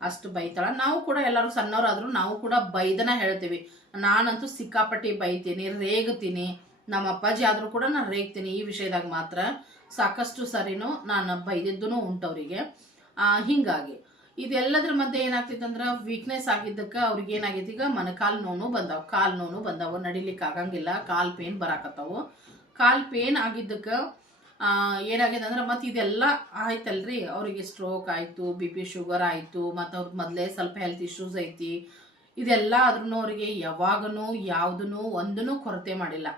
ಅಷ್ಟು ಬೈತಾಳ. ನಾವು ಕೂಡ ಎಲ್ಲರೂ ಸಣ್ಣವರಾದ್ರೂ ನಾವು ಕೂಡ ಬೈದನ ಹೇಳ್ತೀವಿ. ನಾನಂತೂ ಸಿಕ್ಕಾಪಟ್ಟಿ ಬೈತೀನಿ, ರೇಗ್ತೀನಿ. ನಮ್ಮ ಅಪ್ಪಾಜಿ ಆದರೂ ಕೂಡ ನಾನು ರೇಗ್ತೀನಿ ಈ ವಿಷಯದಾಗ ಮಾತ್ರ. ಸಾಕಷ್ಟು ಸರಿನೂ ನಾನು ಬೈದಿದ್ದೂ ಉಂಟವರಿಗೆ. ಹಿಂಗಾಗಿ ಇದೆಲ್ಲದ್ರ ಮಧ್ಯೆ ಏನಾಗ್ತೈತೆ ಅಂದ್ರೆ ವೀಕ್ನೆಸ್ ಆಗಿದ್ದಕ್ಕೆ ಅವ್ರಿಗೆ ಏನಾಗೈತಿ? ಈಗ ಮನಕಾಲು ನೋವು ಬಂದಾವ. ಕಾಲು ನೋವು ಬಂದಾವ. ನಡಿಲಿಕ್ಕೆ ಆಗಂಗಿಲ್ಲ. ಕಾಲು ಪೇನ್ ಬರಾಕತ್ತಾವು. ಕಾಲು ಪೇನ್ ಆಗಿದ್ದಕ್ಕೆ ಏನಾಗಿದೆ ಅಂದ್ರೆ ಮತ್ತೆ ಇದೆಲ್ಲ ಆಯ್ತಲ್ರಿ? ಅವರಿಗೆ ಸ್ಟ್ರೋಕ್ ಆಯಿತು ಬಿ ಪಿ ಶುಗರ್ ಆಯಿತು, ಮತ್ತು ಅವ್ರಿಗೆ ಮೊದಲೇ ಸ್ವಲ್ಪ ಹೆಲ್ತ್ ಇಶ್ಯೂಸ್ ಐತಿ. ಇದೆಲ್ಲ ಆದ್ರೂ ಅವರಿಗೆ ಯಾವಾಗೂ ಯಾವುದೂ ಒಂದನ್ನು ಕೊರತೆ ಮಾಡಿಲ್ಲ.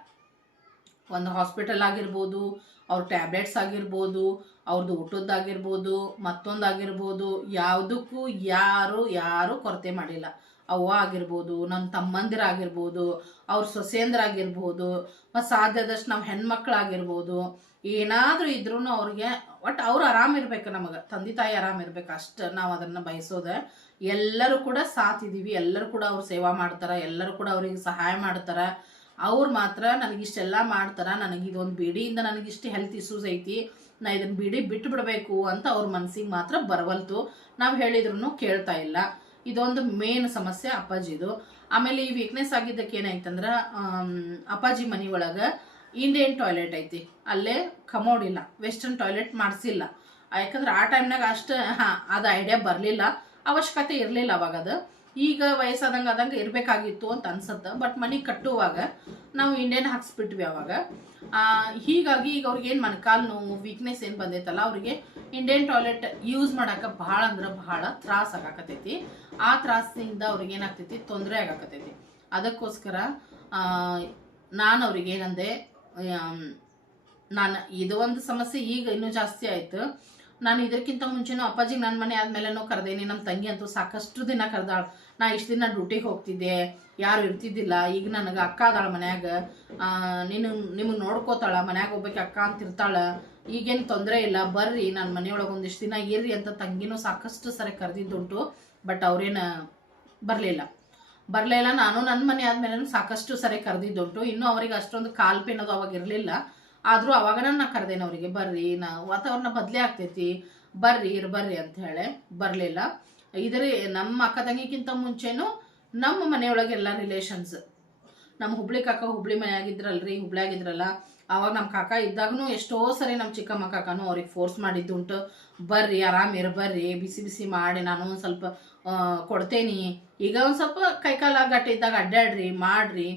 ಒಂದು ಹಾಸ್ಪಿಟಲ್ ಆಗಿರ್ಬೋದು, ಅವ್ರ ಟ್ಯಾಬ್ಲೆಟ್ಸ್ ಆಗಿರ್ಬೋದು ಅವ್ರದ್ದು ಊಟದ್ದಾಗಿರ್ಬೋದು, ಮತ್ತೊಂದಾಗಿರ್ಬೋದು, ಯಾವುದಕ್ಕೂ ಯಾರು ಯಾರು ಕೊರತೆ ಮಾಡಿಲ್ಲ. ಅವ್ವ ಆಗಿರ್ಬೋದು ನನ್ನ ತಮ್ಮಂದಿರಾಗಿರ್ಬೋದು ಅವ್ರ ಸೊಸೆಯಂದ್ರಾಗಿರ್ಬೋದು ಮತ್ತು ಸಾಧ್ಯದಷ್ಟು ನಾವು ಹೆಣ್ಮಕ್ಳಾಗಿರ್ಬೋದು ಏನಾದರೂ ಇದ್ರೂ ಅವ್ರಿಗೆ ಒಟ್ಟು ಅವ್ರು ಆರಾಮಿರ್ಬೇಕು ನಮಗೆ. ತಂದೆ ತಾಯಿ ಆರಾಮಿರ್ಬೇಕು ಅಷ್ಟು ನಾವು ಅದನ್ನು ಬಯಸೋದೆ. ಎಲ್ಲರೂ ಕೂಡ ಸಾಥ್ ಎಲ್ಲರೂ ಕೂಡ ಅವ್ರು ಸೇವಾ ಮಾಡ್ತಾರೆ, ಎಲ್ಲರೂ ಕೂಡ ಅವ್ರಿಗೆ ಸಹಾಯ ಮಾಡ್ತಾರೆ. ಅವ್ರು ಮಾತ್ರ ನನಗಿಷ್ಟೆಲ್ಲ ಮಾಡ್ತಾರ, ನನಗೆ ಇದೊಂದು ಬಿಡಿಯಿಂದ ನನಗಿಷ್ಟು ಹೆಲ್ತ್ ಇಶ್ಯೂಸ್ ಐತಿ, ನಾ ಇದನ್ನ ಬಿಡಿ ಬಿಟ್ಟು ಬಿಡಬೇಕು ಅಂತ ಅವ್ರ ಮನಸ್ಸಿಗೆ ಮಾತ್ರ ಬರವಲ್ತು. ನಾವು ಹೇಳಿದ್ರು ಕೇಳ್ತಾ ಇಲ್ಲ. ಇದೊಂದು ಮೇನ್ ಸಮಸ್ಯೆ ಅಪ್ಪಾಜಿದು. ಆಮೇಲೆ ಈ ವೀಕ್ನೆಸ್ ಆಗಿದ್ದಕ್ಕೆ ಏನಾಯ್ತಂದ್ರೆ ಅಪ್ಪಾಜಿ ಮನೆ ಒಳಗೆ ಇಂಡಿಯನ್ ಟಾಯ್ಲೆಟ್ ಐತಿ. ಅಲ್ಲೇ ಕಮೋಡ್ ಇಲ್ಲ. ವೆಸ್ಟರ್ನ್ ಟಾಯ್ಲೆಟ್ ಮಾಡಿಸಿಲ್ಲ. ಯಾಕಂದ್ರೆ ಆ ಟೈಮ್ನಾಗ ಅಷ್ಟು, ಹಾಂ, ಅದು ಐಡಿಯಾ ಬರಲಿಲ್ಲ. ಅವಶ್ಯಕತೆ ಇರಲಿಲ್ಲ ಅವಾಗ ಅದು ಈಗ ವಯಸ್ಸಾದಂಗೆ ಆದಂಗೆ ಇರಬೇಕಾಗಿತ್ತು ಅಂತ ಅನ್ಸುತ್ತೆ. ಬಟ್ ಮನೆ ಕಟ್ಟುವಾಗ ನಾವು ಇಂಡಿಯನ್ ಹಾಕ್ಸ್ಬಿಟ್ವಿ ಅವಾಗ. ಹೀಗಾಗಿ ಈಗ ಅವ್ರಿಗೆ ಏನು ಮೊಣಕಾಲು ನೋವು ವೀಕ್ನೆಸ್ ಏನು ಬಂದೈತಲ್ಲ, ಅವರಿಗೆ ಇಂಡಿಯನ್ ಟಾಯ್ಲೆಟ್ ಯೂಸ್ ಮಾಡೋಕೆ ಭಾಳ ಅಂದ್ರೆ ಭಾಳ ತ್ರಾಸ ಆಗಾಕತೈತಿ ಆ ತ್ರಾಸದಿಂದ ಅವ್ರಿಗೆ ಏನಾಗ್ತೈತಿ? ತೊಂದರೆ ಆಗಾಕತೈತಿ ಅದಕ್ಕೋಸ್ಕರ ನಾನು ಅವ್ರಿಗೆ ಏನಂದೆ ನಾನು ಇದು ಒಂದು ಸಮಸ್ಯೆ ಈಗ ಇನ್ನೂ ಜಾಸ್ತಿ ಆಯ್ತು. ನಾನು ಇದಕ್ಕಿಂತ ಮುಂಚೆನೂ ಅಪ್ಪಾಜಿಗೆ ನನ್ನ ಮನೆ ಆದಮೇಲೆನೂ ಕರೆದೇನಿ ನಮ್ಮ ತಂಗಿ ಅಂತೂ ಸಾಕಷ್ಟು ದಿನ ಕರೆದಾಳ. ನಾ ಇಷ್ಟು ದಿನ ಡ್ಯೂಟಿಗೆ ಹೋಗ್ತಿದ್ದೆ, ಯಾರು ಇರ್ತಿದ್ದಿಲ್ಲ, ಈಗ ನನಗೆ ಅಕ್ಕ ಅದಾಳ ಮನ್ಯಾಗ. ನೀನು ನಿಮಗೆ ನೋಡ್ಕೋತಾಳ, ಮನ್ಯಾಗ ಹೋಗ್ಬೇಕು ಅಕ್ಕ ಅಂತ ಇರ್ತಾಳ. ಈಗೇನು ತೊಂದರೆ ಇಲ್ಲ, ಬರ್ರಿ ನನ್ನ ಮನೆಯೊಳಗೆ ಒಂದಿಷ್ಟು ದಿನ ಇರ್ರಿ ಅಂತ ತಂಗಿನೂ ಸಾಕಷ್ಟು ಸರಿ ಕರೆದಿದ್ದುಂಟು, ಬಟ್ ಅವ್ರೇನು ಬರಲಿಲ್ಲ. ಬರಲಿಲ್ಲ, ನಾನು ನನ್ನ ಮನೆ ಆದ್ಮೇಲೆ ಸಾಕಷ್ಟು ಸರಿ ಕರೆದಿದ್ದುಂಟು. ಇನ್ನೂ ಅವ್ರಿಗೆ ಅಷ್ಟೊಂದು ಕಾಲು ಪೇನ್ ಅದು ಅವಾಗ ಇರಲಿಲ್ಲ. ಆದರೂ ಅವಾಗ ನಾನು ಕರೆದೇನೆ ಅವರಿಗೆ, ಬರ್ರಿ, ನಾ ವಾತಾವರಣ ಬದಲೇ ಆಗ್ತೈತಿ, ಬರ್ರಿ, ಇರ್, ಬರ್ರಿ ಅಂತ ಹೇಳಿ ಬರಲಿಲ್ಲ. ಇದ್ರ ನಮ್ಮ ಅಕ್ಕ ತಂಗಿಗಿಂತ ಮುಂಚೆನೂ ನಮ್ಮ ಮನೆಯೊಳಗೆ ಎಲ್ಲ ರಿಲೇಷನ್ಸ್ ನಮ್ಮ ಹುಬ್ಳಿ ಕಾಕ ಹುಬ್ಳಿ ಮನೆಯಾಗಿದ್ರಲ್ರಿ ಹುಬ್ಳಿಯಾಗಿದ್ರಲ್ಲ ಅವಾಗ ನಮ್ಮ ಕಾಕ ಇದ್ದಾಗನು ಎಷ್ಟೋ ಸರಿ ನಮ್ಮ ಚಿಕ್ಕಮ್ಮ ಕಾಕನು ಅವ್ರಿಗೆ ಫೋರ್ಸ್ ಮಾಡಿದ್ದುಂಟು ಬರ್ರಿ, ಆರಾಮ್ ಇರ, ಬರ್ರಿ, ಬಿಸಿ ಬಿಸಿ ಮಾಡಿ ನಾನು ಒಂದು ಸ್ವಲ್ಪ ಕೊಡ್ತೇನಿ. ಈಗ ಒಂದು ಸ್ವಲ್ಪ ಕೈಕಾಲ ಗಟ್ಟಿ ಇದ್ದಾಗ ಅಡ್ಡಾಡ್ರಿ, ಮಾಡ್ರಿ.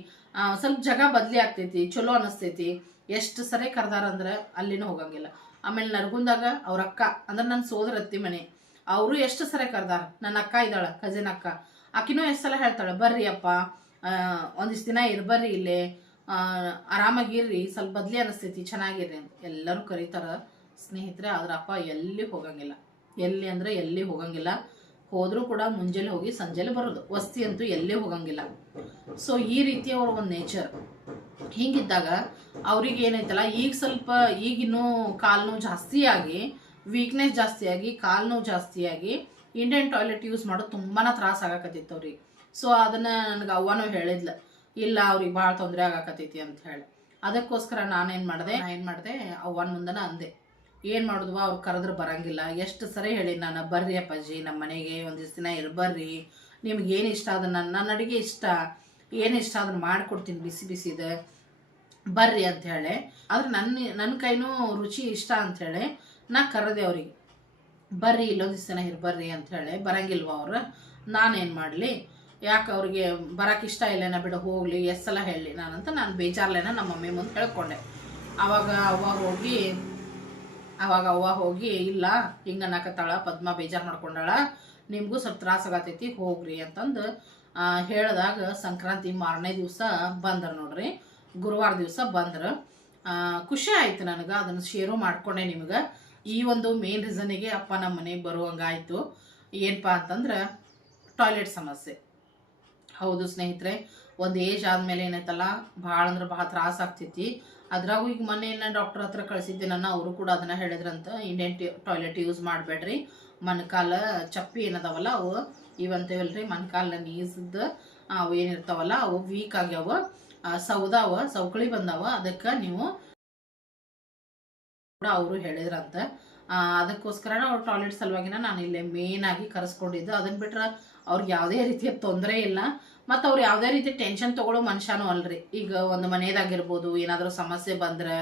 ಸ್ವಲ್ಪ ಜಾಗ ಬದ್ಲಿ ಆಗ್ತೈತಿ, ಚಲೋ ಅನಿಸ್ತೈತಿ. ಎಷ್ಟು ಸರಿ ಕರ್ದಾರಂದ್ರೆ ಅಲ್ಲಿನೂ ಹೋಗಂಗಿಲ್ಲ. ಆಮೇಲೆ ನರಗುಂದಾಗ ಅವ್ರ ಅಕ್ಕ, ಅಂದ್ರೆ ನನ್ನ ಸೋದರತ್ತಿ ಮನೆ. ಅವರು ಎಷ್ಟು ಸರಿ ಕರ್ದಾರ? ನನ್ನ ಅಕ್ಕ ಇದ್ದಾಳೆ ಕಜಿನ್ ಅಕ್ಕ. ಆಕಿನೂ ಎಷ್ಟು ಸಲ ಹೇಳ್ತಾಳೆ ಬರ್ರಿ ಅಪ್ಪ ಒಂದಿಷ್ಟು ದಿನ ಇರ್ಬರ್ರಿ ಇಲ್ಲೇ. ಆ, ಆರಾಮಾಗಿರ್ರಿ ಸ್ವಲ್ಪ ಬದ್ಲಿ ಅನಿಸ್ತೈತಿ ಚೆನ್ನಾಗಿರ್ರಿ ಅಂತ. ಎಲ್ಲರೂ ಕರೀತಾರ ಸ್ನೇಹಿತರೆ ಆದ್ರೆ ಅಪ್ಪ ಎಲ್ಲಿ ಹೋಗಂಗಿಲ್ಲ. ಎಲ್ಲಿ ಅಂದ್ರೆ ಎಲ್ಲಿ ಹೋಗಂಗಿಲ್ಲ. ಹೋದ್ರೂ ಕೂಡ ಮುಂಜಾನೆ ಹೋಗಿ ಸಂಜೆಲೆ ಬರೋದು. ವಸ್ತಿ ಅಂತೂ ಎಲ್ಲೇ ಹೋಗಂಗಿಲ್ಲ. ಸೊ ಈ ರೀತಿ ಅವ್ರ ಒಂದು ನೇಚರ್ ಹಿಂಗಿದ್ದಾಗ ಅವ್ರಿಗೆ ಏನೈತಲ್ಲ ಈಗ ಸ್ವಲ್ಪ ಈಗಿನ್ನೂ ಕಾಲು ಜಾಸ್ತಿ ಆಗಿ ವೀಕ್ನೆಸ್ ಜಾಸ್ತಿಯಾಗಿ ಕಾಲು ನೋವು ಜಾಸ್ತಿಯಾಗಿ ಇಂಡಿಯನ್ ಟಾಯ್ಲೆಟ್ ಯೂಸ್ ಮಾಡೋದು ತುಂಬಾ ತ್ರಾಸ ಆಗಾಕತ್ತಿತ್ತು ಅವ್ರಿಗೆ. ಸೊ ಅದನ್ನ ನನಗೆ ಅವ್ವನೂ ಹೇಳಿದ್ಲ. ಇಲ್ಲ, ಅವ್ರಿಗೆ ಭಾಳ ತೊಂದರೆ ಆಗಾಕತ್ತೈತಿ ಅಂತ ಹೇಳಿ. ಅದಕ್ಕೋಸ್ಕರ ನಾನೇನು ಮಾಡಿದೆ ಏನು ಮಾಡಿದೆ, ಅವ್ವನ ಮುಂದನ ಅಂದೆ. ಏನು ಮಾಡಿದ್ವ, ಅವ್ರು ಕರೆದ್ರೆ ಬರಂಗಿಲ್ಲ. ಎಷ್ಟು ಸರಿ ಹೇಳಿ, ನಾನು ಬರ್ರಿ ಅಪ್ಪಾಜಿ ನಮ್ಮ ಮನೆಗೆ ಒಂದಿಷ್ಟು ದಿನ ಇರಬರ್ರಿ. ನಿಮ್ಗೆ ಏನು ಇಷ್ಟ ಅದನ್ನ ನನ್ನ ಅಡುಗೆ ಇಷ್ಟ. ಏನು ಇಷ್ಟ ಅದನ್ನ ಮಾಡಿಕೊಡ್ತೀನಿ ಬಿಸಿ ಬಿಸಿದ. ಬರ್ರಿ ಅಂತ ಹೇಳಿ. ಆದ್ರೆ ನನ್ನ ನನ್ನ ಕೈನೂ ರುಚಿ ಇಷ್ಟ ಅಂಥೇಳಿ ನಾ ಕರೆದೆ ಅವ್ರಿಗೆ, ಬರ್ರಿ ಇಲ್ಲೊಂದು ದಿವಸ ಇರ್, ಬರ್ರಿ ಅಂತ ಹೇಳಿ, ಬರಂಗಿಲ್ವ ಅವ್ರು? ನಾನೇನು ಮಾಡಲಿ? ಯಾಕೆ ಅವ್ರಿಗೆ ಬರಕ್ಕೆ ಇಷ್ಟ ಇಲ್ಲೇನ ಬಿಡು, ಹೋಗಲಿ ಎಷ್ಟು ಸಲ ಹೇಳಲಿ ನಾನಂತ ನಾನು ಬೇಜಾರ್ಲೇನ ನಮ್ಮ ಮಮ್ಮಿ ಮುಂದೆ ಹೇಳ್ಕೊಂಡೆ. ಆವಾಗ ಅವ್ವ ಹೋಗಿ ಆವಾಗ ಅವ್ವ ಹೋಗಿ, ಇಲ್ಲ, ಹಿಂಗೆ ಅನ್ನಕತ್ತಾಳ, ಪದ್ಮ ಬೇಜಾರು ಮಾಡ್ಕೊಂಡಾಳ, ನಿಮಗೂ ಸ್ವಲ್ಪ ತ್ರಾಸ ಆಗತೈತಿ, ಹೋಗ್ರಿ ಅಂತಂದು ಹೇಳಿದಾಗ ಸಂಕ್ರಾಂತಿ ಮಾರನೇ ದಿವಸ ಬಂದ್ರು ನೋಡ್ರಿ, ಗುರುವಾರ ದಿವಸ ಬಂದ್ರು. ಖುಷಿ ಆಯ್ತು ನನಗೆ, ಅದನ್ನು ಶೇರು ಮಾಡ್ಕೊಂಡೆ ನಿಮ್ಗೆ. ಈ ಒಂದು ಮೇನ್ ರೀಸನಿಗೆ ಅಪ್ಪ ನಮ್ಮ ಮನೆಗೆ ಬರುವಂಗಾಯ್ತು. ಏನಪ್ಪ ಅಂತಂದ್ರೆ ಟಾಯ್ಲೆಟ್ ಸಮಸ್ಯೆ. ಹೌದು ಸ್ನೇಹಿತರೆ, ಒಂದು ಏಜ್ ಆದಮೇಲೆ ಏನೈತಲ್ಲ, ಭಾಳ ಅಂದ್ರೆ ಭಾಳ ತ್ರಾಸ ಆಗ್ತೈತಿ. ಅದ್ರಾಗೂ ಈಗ ಮೊನ್ನೆ ಡಾಕ್ಟರ್ ಹತ್ರ ಕಳಿಸಿದ್ದೆ ನನ್ನ, ಅವರು ಕೂಡ ಅದನ್ನ ಹೇಳಿದ್ರಂತ ಇಂಡಿಯನ್ ಟಾಯ್ಲೆಟ್ ಯೂಸ್ ಮಾಡಬೇಡ್ರಿ. ಮೊಣಕಾಲ ಚಪ್ಪಿ ಏನದಾವಲ್ಲ ಅವು ಇವಂತೇವಲ್ರಿ ಮೊಣಕಾಲ ನೀಸದ, ಅವು ಏನಿರ್ತಾವಲ್ಲ, ಅವು ವೀಕ್ ಆಗ್ಯಾವ. ಸೌದಾವ ಸೌಕಳಿ ಬಂದಾವ, ಅದಕ್ಕೆ ನೀವು ಕೂಡ ಅವರು ಹೇಳಿದ್ರಂತ. ಅದಕ್ಕೋಸ್ಕರ ಅವ್ರ ಟಾಯ್ಲೆಟ್ ಸಲುವಾಗಿನ ನಾನು ಇಲ್ಲೇ ಮೇನ್ ಆಗಿ ಕರೆಸ್ಕೊಂಡಿದ್ದು. ಅದನ್ನ ಬಿಟ್ರೆ ಅವ್ರಿಗೆ ಯಾವುದೇ ರೀತಿಯ ತೊಂದರೆ ಇಲ್ಲ. ಮತ್ತು ಅವ್ರು ಯಾವುದೇ ರೀತಿ ಟೆನ್ಷನ್ ತಗೊಳ್ಳೋ ಮನುಷ್ಯನೂ ಅಲ್ರಿ. ಈಗ ಒಂದು ಮನೆಯದಾಗಿರ್ಬೋದು ಏನಾದರೂ ಸಮಸ್ಯೆ ಬಂದ್ರೆ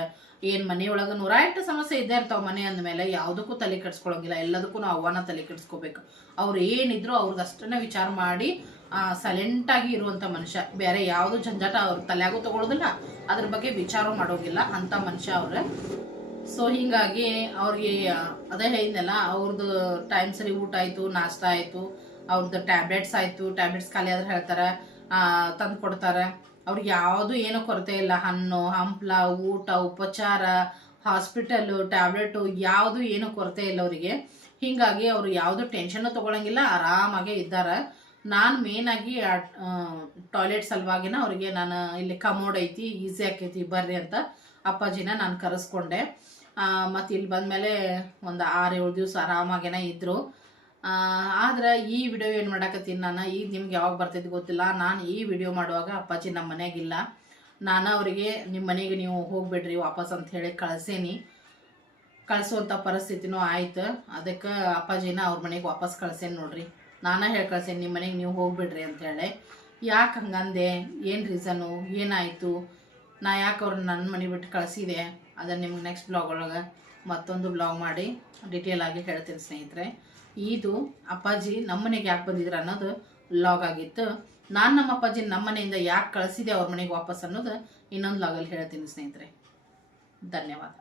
ಏನು ಮನೆಯೊಳಗೆ ನೂರ ಎಂಟು ಸಮಸ್ಯೆ ಇದ್ದೇ ಇರ್ತಾವೆ ಮನೆ ಅಂದಮೇಲೆ ಯಾವುದಕ್ಕೂ ತಲೆ ಕೆಡ್ಸ್ಕೊಳಂಗಿಲ್ಲ. ಎಲ್ಲದಕ್ಕೂ ನಾವು ಅವ್ವನ ತಲೆ ಕೆಡಿಸ್ಕೋಬೇಕು. ಅವ್ರು ಏನಿದ್ರು ಅವ್ರದ್ದು ಅಷ್ಟನ್ನೇ ವಿಚಾರ ಮಾಡಿ ಸೈಲೆಂಟಾಗಿ ಇರುವಂಥ ಮನುಷ್ಯ. ಬೇರೆ ಯಾವುದು ಜಂಜಾಟ ಅವ್ರ ತಲೆಯಾಗೂ ತೊಗೊಳೋದಿಲ್ಲ. ಅದ್ರ ಬಗ್ಗೆ ವಿಚಾರ ಮಾಡೋಗಿಲ್ಲ. ಅಂಥ ಮನುಷ್ಯ ಅವ್ರೆ. ಸೊ ಹೀಗಾಗಿ ಅವ್ರಿಗೆ ಅದೇ ಹೇಳಿದ್ನಲ್ಲ ಅವ್ರದ್ದು ಟೈಮ್ ಸರಿ ಊಟ ಆಯಿತು, ನಾಷ್ಟ ಆಯಿತು ಅವ್ರದ್ದು ಟ್ಯಾಬ್ಲೆಟ್ಸ್ ಆಯಿತು ಟ್ಯಾಬ್ಲೆಟ್ಸ್ ಖಾಲಿ ಆದ್ರೆ ಹೇಳ್ತಾರೆ ತಂದು ಕೊಡ್ತಾರೆ. ಅವ್ರಿಗೆ ಯಾವುದು ಏನೂ ಕೊರತೆ ಇಲ್ಲ, ಹಣ್ಣು, ಹಂಪ್ಲ, ಊಟ, ಉಪಚಾರ ಹಾಸ್ಪಿಟಲ್ಲು ಟ್ಯಾಬ್ಲೆಟು ಯಾವುದು ಏನೂ ಕೊರತೆ ಇಲ್ಲ ಅವರಿಗೆ. ಹೀಗಾಗಿ ಅವರು ಯಾವುದು ಟೆನ್ಷನ್ನು ತೊಗೊಳಂಗಿಲ್ಲ, ಆರಾಮಾಗೆ ಇದ್ದಾರೆ. ನಾನು ಮೇನಾಗಿ ಟಾಯ್ಲೆಟ್ ಸಲುವಾಗಿನ ಅವರಿಗೆ ನಾನು ಇಲ್ಲಿ ಕಮೋಡ್ ಐತಿ ಈಸಿ ಆಕೈತಿ, ಬರ್ರಿ ಅಂತ ಅಪ್ಪಾಜಿನ ನಾನು ಕರೆಸ್ಕೊಂಡೆ. ಮತ್ತು ಇಲ್ಲಿ ಬಂದಮೇಲೆ ಒಂದು ಆರು ಏಳು ದಿವಸ ಆರಾಮಾಗೇನ ಇದ್ದರು ಆದ್ರೆ ಈ ವಿಡಿಯೋ ಏನು ಮಾಡಾಕತ್ತೀನಿ ನಾನು? ಈಗ ನಿಮ್ಗೆ ಯಾವಾಗ ಬರ್ತೈತಿ ಗೊತ್ತಿಲ್ಲ. ನಾನು ಈ ವಿಡಿಯೋ ಮಾಡುವಾಗ ಅಪ್ಪಾಜಿ ನಮ್ಮ ಮನೆಯಾಗಿಲ್ಲ. ನಾನು ಅವರಿಗೆ ನಿಮ್ಮ ಮನೆಗೆ ನೀವು ಹೋಗ್ಬೇಡ್ರಿ, ವಾಪಸ್ ಅಂತ ಹೇಳಿ ಕಳ್ಸೇನಿ. ಕಳಿಸುವಂಥ ಪರಿಸ್ಥಿತಿನೂ ಆಯ್ತು. ಅದಕ್ಕೆ ಅಪ್ಪಾಜಿನ ಅವ್ರ ಮನೆಗೆ ವಾಪಸ್ ಕಳ್ಸೇನಿ ನೋಡ್ರಿ. ನಾನೇ ಹೇಳಿ ಕಳ್ಸೇನಿ ನಿಮ್ಮ ಮನೆಗೆ ನೀವು ಹೋಗ್ಬಿಡ್ರಿ ಅಂತೇಳಿ ಯಾಕೆ ಹಂಗಂದೆ? ಏನು ರೀಸನು ಏನಾಯಿತು? ನಾ ಯಾಕೆ ಅವ್ರನ್ನ ನನ್ನ ಮನೆ ಬಿಟ್ಟು ಕಳಿಸಿದೆ? ಅದನ್ನು ನಿಮ್ಗೆ ನೆಕ್ಸ್ಟ್ ಬ್ಲಾಗ್ ಒಳಗೆ ಮತ್ತೊಂದು ಬ್ಲಾಗ್ ಮಾಡಿ ಡಿಟೇಲ್ ಆಗಿ ಹೇಳ್ತೀನಿ ಸ್ನೇಹಿತರೆ. ಇದು ಅಪ್ಪಾಜಿ ನಮ್ಮ ಮನೆಗೆ ಯಾಕೆ ಬಂದಿದ್ರು ಅನ್ನೋದು ಲಾಗ್ ಆಗಿತ್ತು. ನಾನು ನಮ್ಮ ಅಪ್ಪಾಜಿ ನಮ್ಮ ಮನೆಯಿಂದ ಯಾಕೆ ಕಳಿಸಿದೆ ಅವ್ರ ಮನೆಗೆ ವಾಪಸ್ ಅನ್ನೋದು ಇನ್ನೊಂದು ಲಾಗಲ್ಲಿ ಹೇಳ್ತೀನಿ ಸ್ನೇಹಿತರೆ. ಧನ್ಯವಾದ.